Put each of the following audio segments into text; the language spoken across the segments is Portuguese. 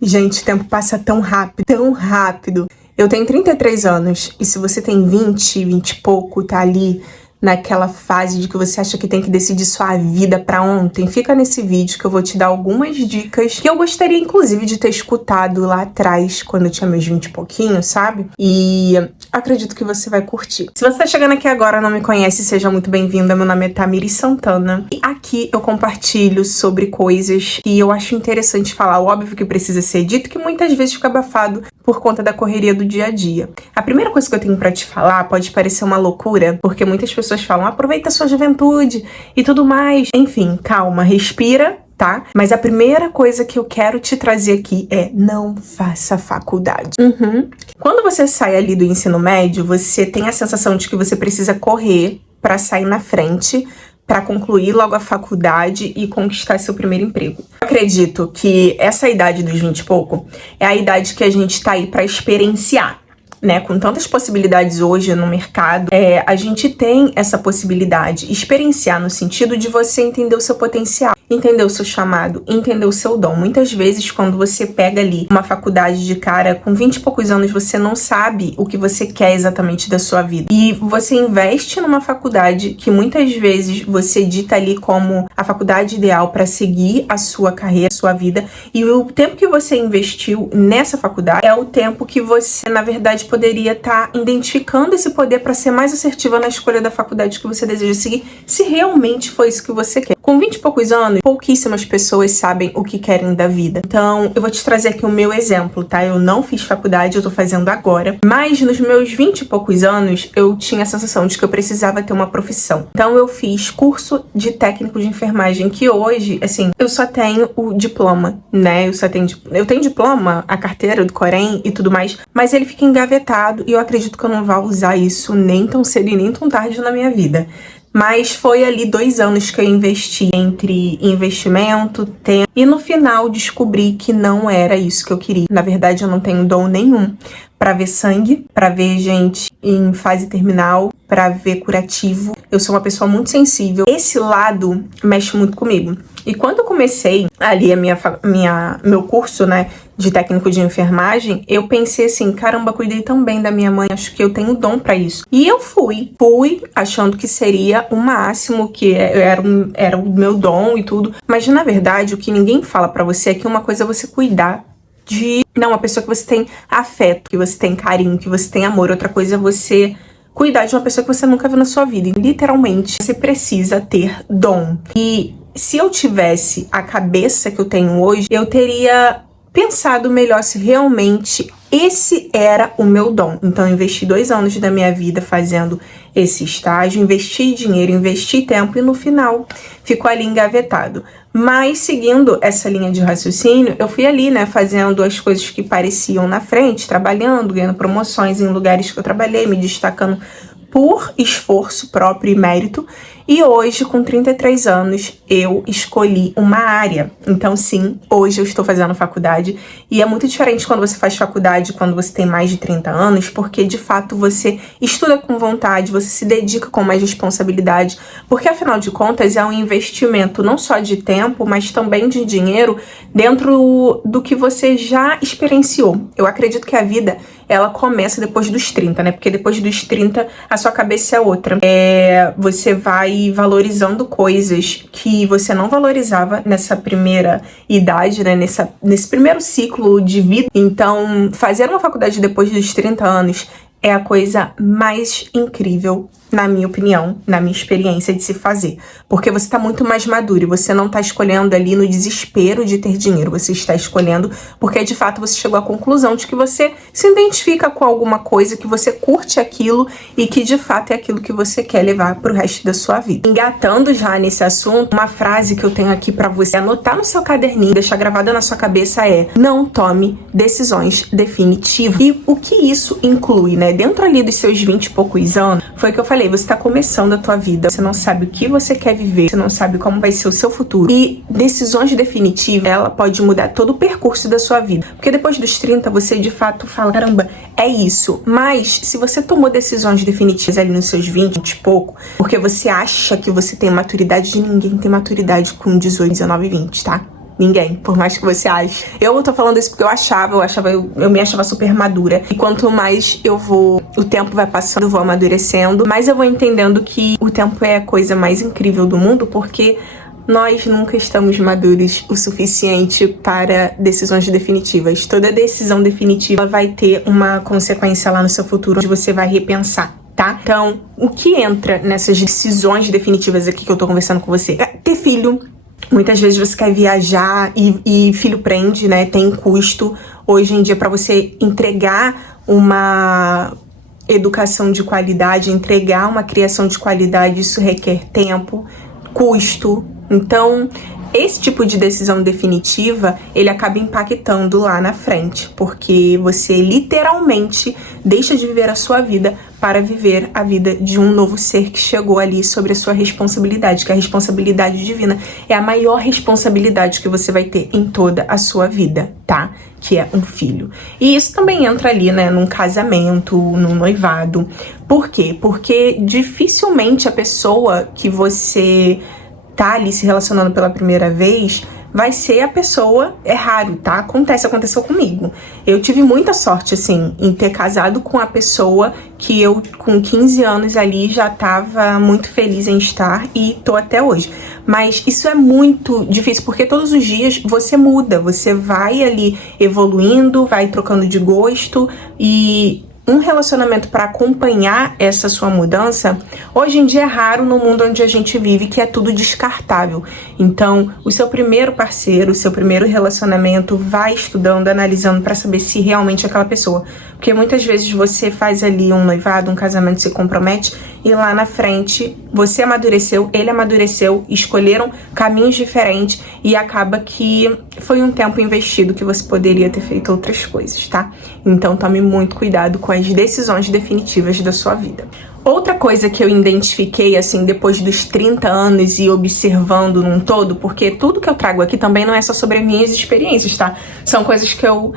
Gente, o tempo passa tão rápido, tão rápido. Eu tenho 33 anos e se você tem 20 e pouco, tá ali naquela fase de que você acha que tem que decidir sua vida pra ontem, fica nesse vídeo que eu vou te dar algumas dicas que eu gostaria, inclusive, de ter escutado lá atrás, quando eu tinha meus 20 e pouquinho, sabe? E acredito que você vai curtir. Se você tá chegando aqui agora e não me conhece, seja muito bem-vinda. Meu nome é Tamiris Santana e aqui eu compartilho sobre coisas que eu acho interessante falar. Óbvio que precisa ser dito, que muitas vezes fica abafado por conta da correria do dia a dia. A primeira coisa que eu tenho pra te falar pode parecer uma loucura, porque muitas pessoas falam, aproveita a sua juventude e tudo mais. Enfim, calma, respira, tá? Mas a primeira coisa que eu quero te trazer aqui é não faça faculdade. Quando você sai ali do ensino médio, você tem a sensação de que você precisa correr pra sair na frente, para concluir logo a faculdade e conquistar seu primeiro emprego. Eu acredito que essa idade dos 20 e pouco é a idade que a gente tá aí para experienciar, né? Com tantas possibilidades hoje no mercado, a gente tem essa possibilidade, experienciar no sentido de você entender o seu potencial, entender o seu chamado, entender o seu dom. Muitas vezes, quando você pega ali uma faculdade de cara, com 20 e poucos anos, você não sabe o que você quer exatamente da sua vida. E você investe numa faculdade que muitas vezes você dita ali como a faculdade ideal para seguir a sua carreira, a sua vida. E o tempo que você investiu nessa faculdade é o tempo que você, na verdade, poderia estar identificando esse poder para ser mais assertiva na escolha da faculdade que você deseja seguir, se realmente foi isso que você quer. Com 20 e poucos anos, pouquíssimas pessoas sabem o que querem da vida. Então, eu vou te trazer aqui o meu exemplo, tá? Eu não fiz faculdade, eu tô fazendo agora. Mas nos meus 20 e poucos anos, eu tinha a sensação de que eu precisava ter uma profissão. Então, eu fiz curso de técnico de enfermagem, que hoje, assim, eu só tenho o diploma, né? Eu tenho diploma, a carteira do Corém e tudo mais, mas ele fica engavetado e eu acredito que eu não vou usar isso nem tão cedo e nem tão tarde na minha vida. Mas foi ali 2 anos que eu investi entre investimento, tempo, e no final descobri que não era isso que eu queria. Na verdade, eu não tenho dom nenhum para ver sangue, para ver gente em fase terminal, para ver curativo. Eu sou uma pessoa muito sensível. Esse lado mexe muito comigo. E quando eu comecei ali meu curso, né, de técnico de enfermagem, eu pensei assim, caramba, cuidei tão bem da minha mãe, acho que eu tenho dom pra isso. E eu fui achando que seria o máximo, que era o meu dom e tudo. Mas na verdade, o que ninguém fala pra você é que uma coisa é você cuidar de uma pessoa que você tem afeto, que você tem carinho, que você tem amor. Outra coisa é você cuidar de uma pessoa que você nunca viu na sua vida. E literalmente, você precisa ter dom. E se eu tivesse a cabeça que eu tenho hoje, eu teria pensado melhor se realmente esse era o meu dom. Então, eu investi 2 anos da minha vida fazendo esse estágio, investi dinheiro, investi tempo e no final ficou ali engavetado. Mas, seguindo essa linha de raciocínio, eu fui ali, né, fazendo as coisas que pareciam na frente, trabalhando, ganhando promoções em lugares que eu trabalhei, me destacando por esforço próprio e mérito. E hoje, com 33 anos, eu escolhi uma área. Então, sim, hoje eu estou fazendo faculdade. E é muito diferente quando você faz faculdade, quando você tem mais de 30 anos, porque, de fato, você estuda com vontade, você se dedica com mais responsabilidade. Porque, afinal de contas, é um investimento não só de tempo, mas também de dinheiro dentro do que você já experienciou. Eu acredito que a vida, ela começa depois dos 30, né? Porque depois dos 30, a sua cabeça é outra. Você vai valorizando coisas que você não valorizava nessa primeira idade, né? Nesse primeiro ciclo de vida. Então, fazer uma faculdade depois dos 30 anos é a coisa mais incrível, na minha opinião, na minha experiência de se fazer. Porque você está muito mais maduro e você não está escolhendo ali no desespero de ter dinheiro. Você está escolhendo porque, de fato, você chegou à conclusão de que você se identifica com alguma coisa, que você curte aquilo e que, de fato, é aquilo que você quer levar para o resto da sua vida. Engatando já nesse assunto, uma frase que eu tenho aqui para você anotar no seu caderninho, deixar gravada na sua cabeça é: não tome decisões definitivas. E o que isso inclui, né? Dentro ali dos seus 20 e poucos anos, foi o que eu falei, você tá começando a tua vida, você não sabe o que você quer viver, você não sabe como vai ser o seu futuro. E decisões definitivas, ela pode mudar todo o percurso da sua vida. Porque depois dos 30, você de fato fala, caramba, é isso. Mas, se você tomou decisões definitivas ali nos seus 20 e pouco, porque você acha que você tem maturidade, ninguém tem maturidade com 18, 19, 20, tá? Ninguém, por mais que você ache. Eu tô falando isso porque eu me achava super madura. E quanto mais o tempo vai passando, eu vou amadurecendo, mais eu vou entendendo que o tempo é a coisa mais incrível do mundo, porque nós nunca estamos maduros o suficiente para decisões definitivas. Toda decisão definitiva vai ter uma consequência lá no seu futuro, onde você vai repensar, tá? Então, o que entra nessas decisões definitivas aqui que eu tô conversando com você? É ter filho. Muitas vezes você quer viajar e filho prende, né? Tem custo. Hoje em dia, para você entregar uma educação de qualidade, entregar uma criação de qualidade, isso requer tempo, custo. Então, esse tipo de decisão definitiva, ele acaba impactando lá na frente, porque você literalmente deixa de viver a sua vida para viver a vida de um novo ser que chegou ali sobre a sua responsabilidade, que a responsabilidade divina é a maior responsabilidade que você vai ter em toda a sua vida, tá? Que é um filho. E isso também entra ali, né, num casamento, num noivado. Por quê? Porque dificilmente a pessoa que você tá ali se relacionando pela primeira vez vai ser a pessoa, é raro, tá? Aconteceu comigo. Eu tive muita sorte, assim, em ter casado com a pessoa que eu, com 15 anos ali, já tava muito feliz em estar e tô até hoje. Mas isso é muito difícil, porque todos os dias você muda, você vai ali evoluindo, vai trocando de gosto e um relacionamento para acompanhar essa sua mudança, hoje em dia é raro no mundo onde a gente vive, que é tudo descartável. Então, o seu primeiro parceiro, o seu primeiro relacionamento, vai estudando, analisando para saber se realmente é aquela pessoa. Porque muitas vezes você faz ali um noivado, um casamento, se compromete e lá na frente você amadureceu, ele amadureceu, escolheram caminhos diferentes e acaba que foi um tempo investido que você poderia ter feito outras coisas, tá? Então tome muito cuidado com as decisões definitivas da sua vida. Outra coisa que eu identifiquei, assim, depois dos 30 anos e observando num todo, porque tudo que eu trago aqui também não é só sobre as minhas experiências, tá? São coisas que eu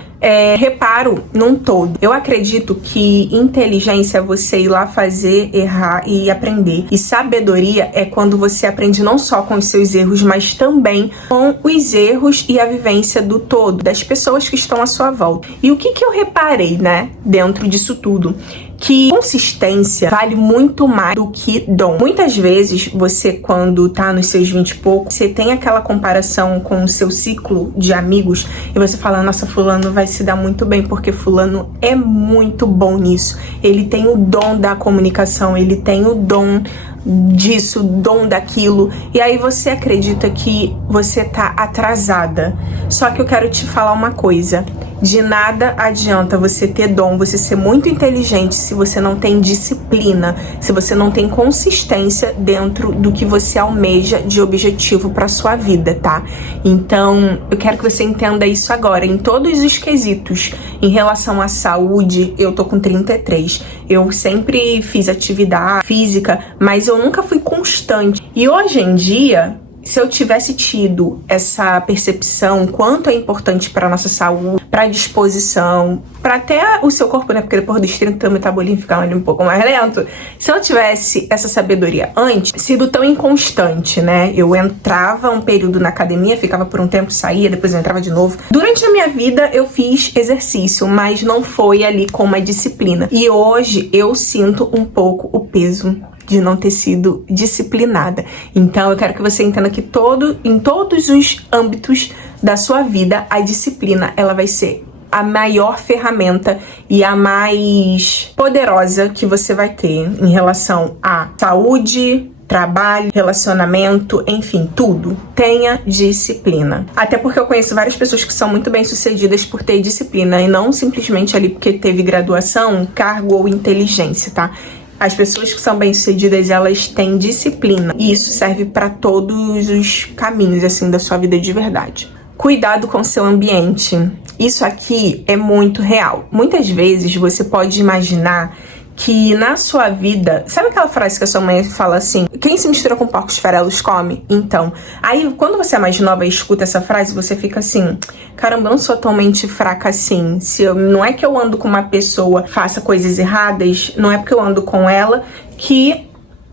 reparo num todo. Eu acredito que inteligência é você ir lá fazer, errar e aprender. E sabedoria é quando você aprende não só com os seus erros, mas também com os erros e a vivência do todo, das pessoas que estão à sua volta. E o que eu reparei, né, dentro disso tudo? Que consistência vale muito mais do que dom. Muitas vezes você, quando tá nos seus 20 e pouco, você tem aquela comparação com o seu ciclo de amigos e você fala, nossa, fulano vai se dar muito bem porque fulano é muito bom nisso. Ele tem o dom da comunicação, ele tem o dom disso, dom daquilo, e aí você acredita que você tá atrasada. Só que eu quero te falar uma coisa: de nada adianta você ter dom, você ser muito inteligente, se você não tem disciplina, se você não tem consistência dentro do que você almeja de objetivo para sua vida, tá? Então, eu quero que você entenda isso agora, em todos os quesitos. Em relação à saúde, eu tô com 33. Eu sempre fiz atividade física, mas eu nunca fui constante. E hoje em dia, se eu tivesse tido essa percepção quanto é importante para nossa saúde, para disposição, para até o seu corpo, né? Porque depois dos 30 o metabolismo fica ali um pouco mais lento. Se eu tivesse essa sabedoria antes, sido tão inconstante, né? Eu entrava um período na academia, ficava por um tempo, saía, depois eu entrava de novo. Durante a minha vida eu fiz exercício, mas não foi ali com uma disciplina. E hoje eu sinto um pouco o peso de não ter sido disciplinada. Então eu quero que você entenda que em todos os âmbitos da sua vida, a disciplina, ela vai ser a maior ferramenta e a mais poderosa que você vai ter em relação à saúde, trabalho, relacionamento, enfim, tudo. Tenha disciplina. Até porque eu conheço várias pessoas que são muito bem-sucedidas por ter disciplina e não simplesmente ali porque teve graduação, cargo ou inteligência, tá? As pessoas que são bem-sucedidas, elas têm disciplina. E isso serve para todos os caminhos, assim, da sua vida de verdade. Cuidado com seu ambiente. Isso aqui é muito real. Muitas vezes você pode imaginar que na sua vida... Sabe aquela frase que a sua mãe fala assim? Quem se mistura com porcos farelos come? Então, aí quando você é mais nova e escuta essa frase, você fica assim... Caramba, eu não sou tão mente fraca assim. Não é que eu ando com uma pessoa faça coisas erradas, não é porque eu ando com ela que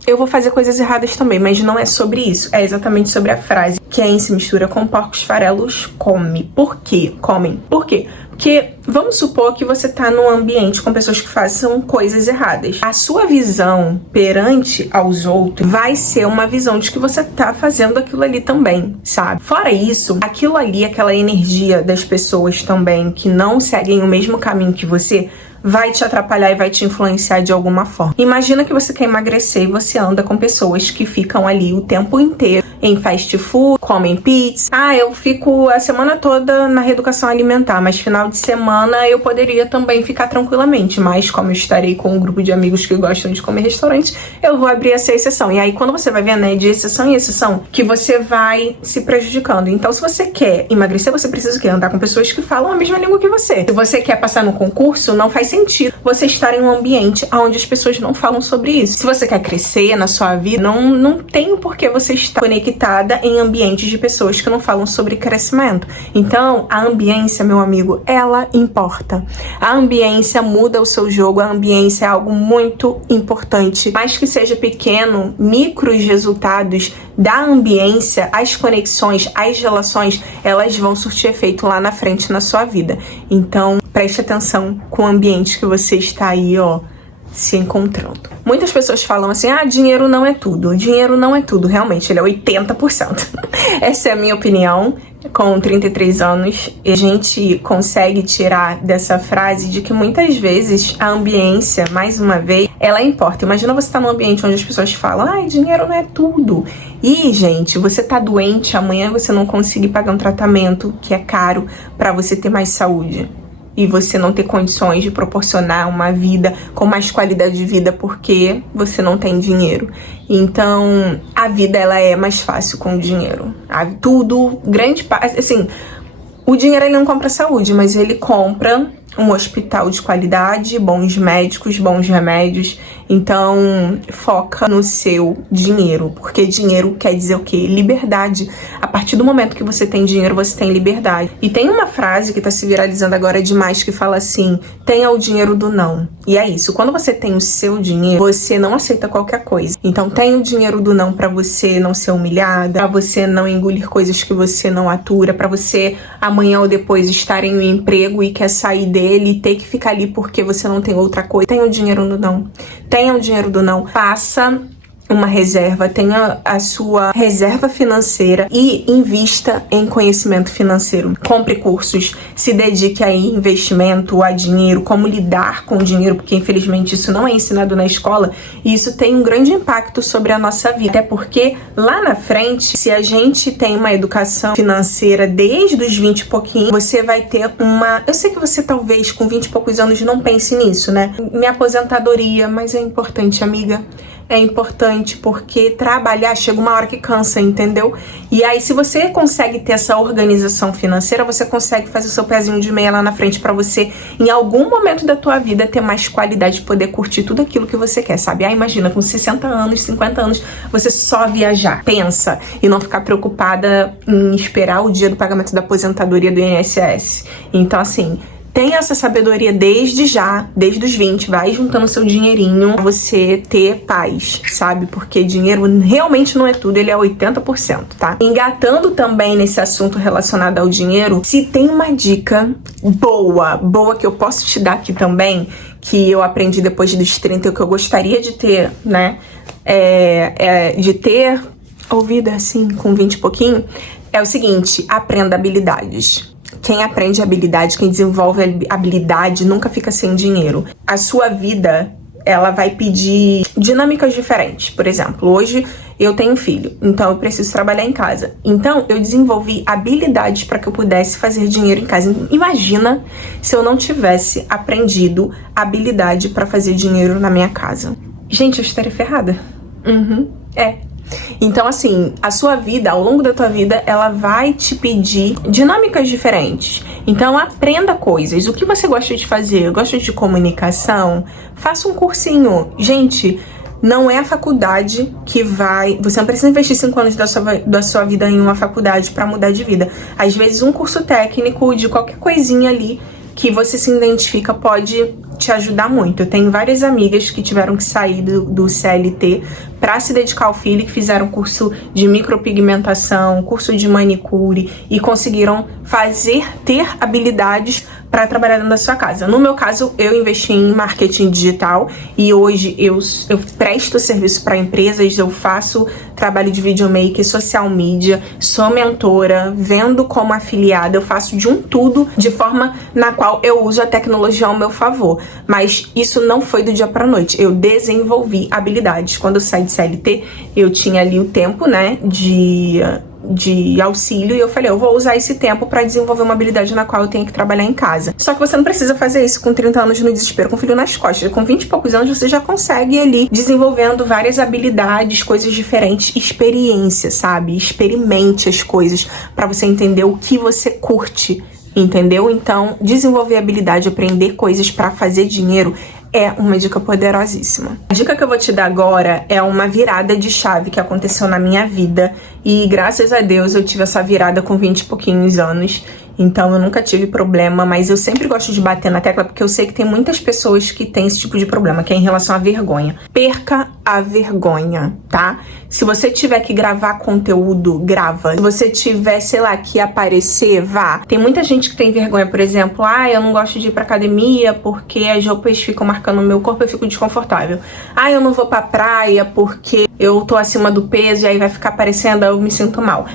eu vou fazer coisas erradas também, mas não é sobre isso. É exatamente sobre a frase: quem se mistura com porcos farelos come. Por quê? Comem. Por quê? Porque vamos supor que você tá num ambiente com pessoas que façam coisas erradas. A sua visão perante aos outros vai ser uma visão de que você tá fazendo aquilo ali também, sabe? Fora isso, aquilo ali, aquela energia das pessoas também que não seguem o mesmo caminho que você, vai te atrapalhar e vai te influenciar de alguma forma. Imagina que você quer emagrecer e você anda com pessoas que ficam ali o tempo inteiro em fast food, comem pizza. Eu fico a semana toda na reeducação alimentar, mas final de semana eu poderia também ficar tranquilamente, mas como eu estarei com um grupo de amigos que gostam de comer restaurante, eu vou abrir essa exceção. E aí quando você vai ver, né, de exceção em exceção, que você vai se prejudicando. Então se você quer emagrecer, você precisa o quê? Andar com pessoas que falam a mesma língua que você. Se você quer passar no concurso, não faz sentido você estar em um ambiente onde as pessoas não falam sobre isso. Se você quer crescer na sua vida, não tem o porquê você estar conectada em ambientes de pessoas que não falam sobre crescimento. Então, a ambiência, meu amigo, ela importa. A ambiência muda o seu jogo, a ambiência é algo muito importante. Mais que seja pequeno, micros resultados da ambiência, as conexões, as relações, elas vão surtir efeito lá na frente na sua vida. Então, preste atenção com o ambiente que você está aí, se encontrando. Muitas pessoas falam assim: dinheiro não é tudo. Dinheiro não é tudo, realmente, ele é 80%. Essa é a minha opinião. Com 33 anos, a gente consegue tirar dessa frase de que muitas vezes a ambiência, mais uma vez, ela importa. Imagina você estar num ambiente onde as pessoas falam: dinheiro não é tudo. E, gente, você tá doente, amanhã você não conseguir pagar um tratamento que é caro pra você ter mais saúde. E você não ter condições de proporcionar uma vida com mais qualidade de vida porque você não tem dinheiro. Então, a vida, ela é mais fácil com o dinheiro. Tudo, grande parte, assim, o dinheiro ele não compra saúde, mas ele compra um hospital de qualidade, bons médicos, bons remédios. Então, foca no seu dinheiro, porque dinheiro quer dizer o quê? Liberdade. A partir do momento que você tem dinheiro, você tem liberdade. E tem uma frase que tá se viralizando agora demais que fala assim: tenha o dinheiro do não. E é isso, quando você tem o seu dinheiro, você não aceita qualquer coisa. Então, tenha o dinheiro do não pra você não ser humilhada, pra você não engolir coisas que você não atura, pra você amanhã ou depois estar em um emprego e quer sair dele e ter que ficar ali porque você não tem outra coisa. Tenha o dinheiro do não. Tenha o dinheiro do não. Faça uma reserva, tenha a sua reserva financeira e invista em conhecimento financeiro. Compre cursos, se dedique a investimento, a dinheiro, como lidar com o dinheiro, porque infelizmente isso não é ensinado na escola e isso tem um grande impacto sobre a nossa vida. Até porque lá na frente, se a gente tem uma educação financeira desde os 20 e pouquinho, você vai ter uma... Eu sei que você talvez com 20 e poucos anos não pense nisso, né? Minha aposentadoria, mas é importante, amiga. É importante porque trabalhar chega uma hora que cansa, entendeu? E aí, se você consegue ter essa organização financeira, você consegue fazer o seu pezinho de meia lá na frente pra você, em algum momento da tua vida, ter mais qualidade de poder curtir tudo aquilo que você quer, sabe? Imagina, com 60 anos, 50 anos, você só viajar. Pensa. E não ficar preocupada em esperar o dia do pagamento da aposentadoria do INSS. Então, assim... tenha essa sabedoria desde já, desde os 20, vai juntando seu dinheirinho pra você ter paz, sabe? Porque dinheiro realmente não é tudo, ele é 80%, tá? Engatando também nesse assunto relacionado ao dinheiro, se tem uma dica boa que eu posso te dar aqui também, que eu aprendi depois dos 30, que eu gostaria de ter, né? De ter ouvido assim, com 20 e pouquinho, é o seguinte: aprenda habilidades. Quem aprende habilidade, quem desenvolve habilidade, nunca fica sem dinheiro. A sua vida, ela vai pedir dinâmicas diferentes. Por exemplo, hoje eu tenho um filho, então eu preciso trabalhar em casa. Então, eu desenvolvi habilidades para que eu pudesse fazer dinheiro em casa. Imagina se eu não tivesse aprendido habilidade para fazer dinheiro na minha casa. Gente, eu estaria ferrada. Então, assim, a sua vida, ao longo da tua vida, ela vai te pedir dinâmicas diferentes. Então, aprenda coisas. O que você gosta de fazer? Gosta de comunicação? Faça um cursinho. Gente, não é a faculdade que vai... Você não precisa investir 5 anos da sua vida em uma faculdade para mudar de vida. Às vezes, um curso técnico de qualquer coisinha ali que você se identifica pode te ajudar muito. Eu tenho várias amigas que tiveram que sair do CLT para se dedicar ao filho, que fizeram curso de micropigmentação, curso de manicure e conseguiram ter habilidades para trabalhar dentro da sua casa. No meu caso, eu investi em marketing digital e hoje eu presto serviço para empresas, eu faço trabalho de videomaker, social media, sou mentora, vendo como afiliada, eu faço de um tudo de forma na qual eu uso a tecnologia ao meu favor. Mas isso não foi do dia para noite, eu desenvolvi habilidades. Quando eu saí de CLT, eu tinha ali o tempo, né, de auxílio e eu falei, eu vou usar esse tempo para desenvolver uma habilidade na qual eu tenho que trabalhar em casa. Só que você não precisa fazer isso com 30 anos no desespero, com o filho nas costas. Com 20 e poucos anos você já consegue ir ali desenvolvendo várias habilidades, coisas diferentes, experiência, sabe? Experimente as coisas para você entender o que você curte, entendeu? Então, desenvolver habilidade, aprender coisas para fazer dinheiro é uma dica poderosíssima. A dica que eu vou te dar agora é uma virada de chave que aconteceu na minha vida e graças a Deus eu tive essa virada com 20 e pouquinhos anos. Então eu nunca tive problema, mas eu sempre gosto de bater na tecla porque eu sei que tem muitas pessoas que têm esse tipo de problema, que é em relação à vergonha. Perca a vergonha, tá? Se você tiver que gravar conteúdo, grava. Se você tiver, sei lá, que aparecer, vá. Tem muita gente que tem vergonha, por exemplo, eu não gosto de ir pra academia porque as roupas ficam marcando o meu corpo e eu fico desconfortável. Eu não vou pra praia porque eu tô acima do peso e aí vai ficar parecendo, eu me sinto mal.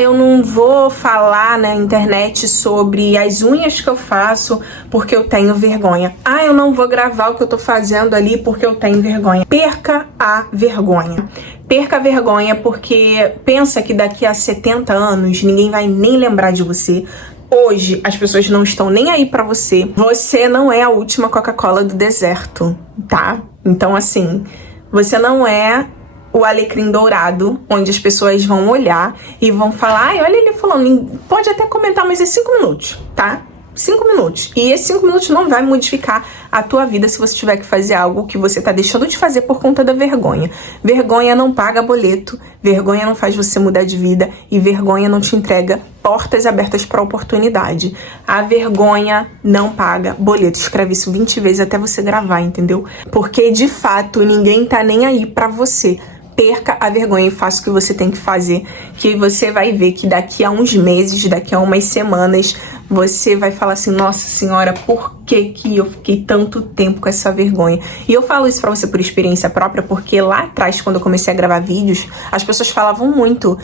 Eu não vou falar na internet sobre as unhas que eu faço porque eu tenho vergonha. Eu não vou gravar o que eu tô fazendo ali porque eu tenho vergonha. Perca a vergonha. Perca a vergonha porque pensa que daqui a 70 anos ninguém vai nem lembrar de você. Hoje as pessoas não estão nem aí pra você. Você não é a última Coca-Cola do deserto, tá? Então assim, você não é o alecrim dourado, onde as pessoas vão olhar e vão falar, olha ele falando, pode até comentar, mas é 5 minutos, tá? 5 minutos. E esses 5 minutos não vai modificar a tua vida se você tiver que fazer algo que você tá deixando de fazer por conta da vergonha. Vergonha não paga boleto, vergonha não faz você mudar de vida e vergonha não te entrega portas abertas para oportunidade. A vergonha não paga boleto. Escreve isso 20 vezes até você gravar, entendeu? Porque de fato ninguém tá nem aí pra você. Perca a vergonha e faça o que você tem que fazer, que você vai ver que daqui a uns meses, daqui a umas semanas, você vai falar assim, nossa senhora, por que eu fiquei tanto tempo com essa vergonha? E eu falo isso pra você por experiência própria, porque lá atrás, quando eu comecei a gravar vídeos, as pessoas falavam muito,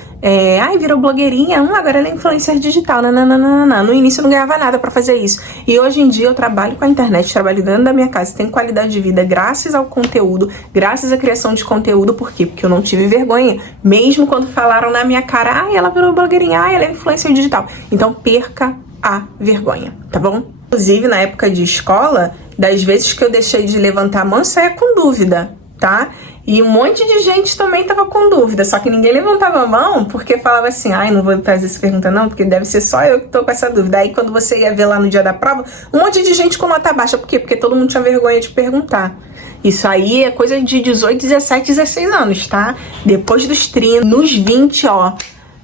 virou blogueirinha, agora ela é influencer digital, nananana. No início eu não ganhava nada pra fazer isso. E hoje em dia eu trabalho com a internet, trabalho dentro da minha casa, tenho qualidade de vida graças ao conteúdo, graças à criação de conteúdo. Por quê? Porque eu não tive vergonha, mesmo quando falaram na minha cara, ela virou blogueirinha, ela é influencer digital. Então perca a vergonha, tá bom? Inclusive, na época de escola, das vezes que eu deixei de levantar a mão, eu saía com dúvida, tá? E um monte de gente também tava com dúvida, só que ninguém levantava a mão porque falava assim, não vou fazer essa pergunta não, porque deve ser só eu que tô com essa dúvida. Aí quando você ia ver lá no dia da prova, um monte de gente com nota baixa. Por quê? Porque todo mundo tinha vergonha de perguntar. Isso aí é coisa de 18, 17, 16 anos, tá? Depois dos 30, nos 20,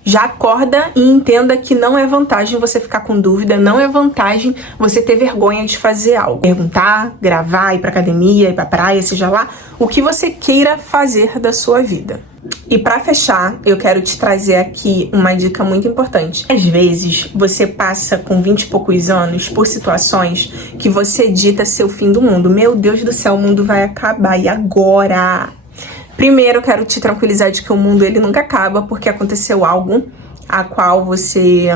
já acorda e entenda que não é vantagem você ficar com dúvida, não é vantagem você ter vergonha de fazer algo. Perguntar, gravar, ir pra academia, ir pra praia, seja lá, o que você queira fazer da sua vida. E pra fechar, eu quero te trazer aqui uma dica muito importante. Às vezes, você passa com 20 e poucos anos por situações que você dita ser o fim do mundo. Meu Deus do céu, o mundo vai acabar, e agora? Primeiro, eu quero te tranquilizar de que o mundo ele nunca acaba porque aconteceu algo a qual você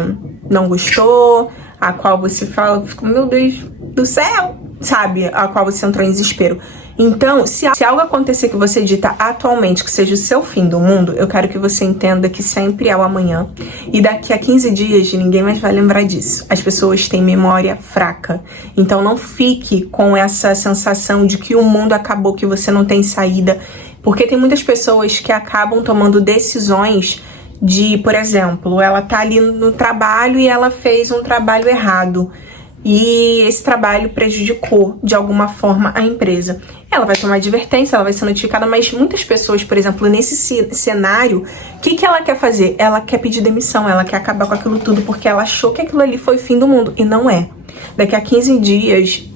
não gostou, a qual você fala, meu Deus do céu, sabe? A qual você entrou em desespero. Então, se algo acontecer que você dita atualmente que seja o seu fim do mundo, eu quero que você entenda que sempre é o amanhã. E daqui a 15 dias ninguém mais vai lembrar disso. As pessoas têm memória fraca. Então não fique com essa sensação de que o mundo acabou, que você não tem saída. Porque tem muitas pessoas que acabam tomando decisões de, por exemplo, ela tá ali no trabalho e ela fez um trabalho errado. E esse trabalho prejudicou, de alguma forma, a empresa. Ela vai tomar advertência, ela vai ser notificada, mas muitas pessoas, por exemplo, nesse cenário, o que ela quer fazer? Ela quer pedir demissão, ela quer acabar com aquilo tudo, porque ela achou que aquilo ali foi o fim do mundo. E não é. Daqui a 15 dias...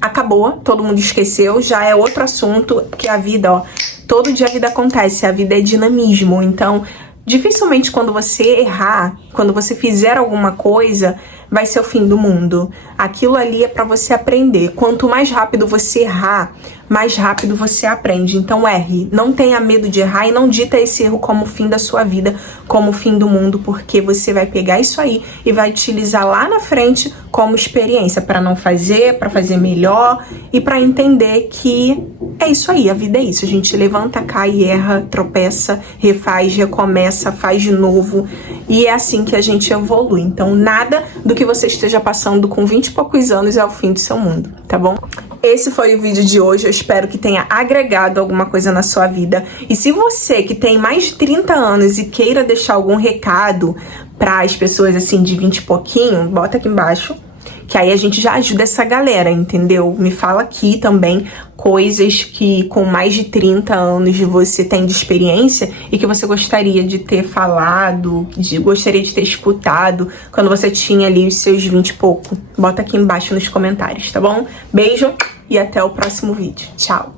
acabou, todo mundo esqueceu, já é outro assunto, que a vida, ó, todo dia a vida acontece, a vida é dinamismo, então dificilmente quando você errar, quando você fizer alguma coisa, vai ser o fim do mundo. Aquilo ali é pra você aprender. Quanto mais rápido você errar, mais rápido você aprende. Então erre, não tenha medo de errar e não dita esse erro como o fim da sua vida, como o fim do mundo, porque você vai pegar isso aí e vai utilizar lá na frente como experiência para não fazer, para fazer melhor e para entender que é isso aí, a vida é isso. A gente levanta, cai, erra, tropeça, refaz, recomeça, faz de novo e é assim que a gente evolui. Então nada do que você esteja passando com 20 e poucos anos é o fim do seu mundo, tá bom? Esse foi o vídeo de hoje, eu espero que tenha agregado alguma coisa na sua vida. E se você que tem mais de 30 anos e queira deixar algum recado para as pessoas assim de 20 e pouquinho, bota aqui embaixo, que aí a gente já ajuda essa galera, entendeu? Me fala aqui também coisas que com mais de 30 anos você tem de experiência e que você gostaria de ter falado, gostaria de ter escutado quando você tinha ali os seus 20 e pouco. Bota aqui embaixo nos comentários, tá bom? Beijo e até o próximo vídeo. Tchau!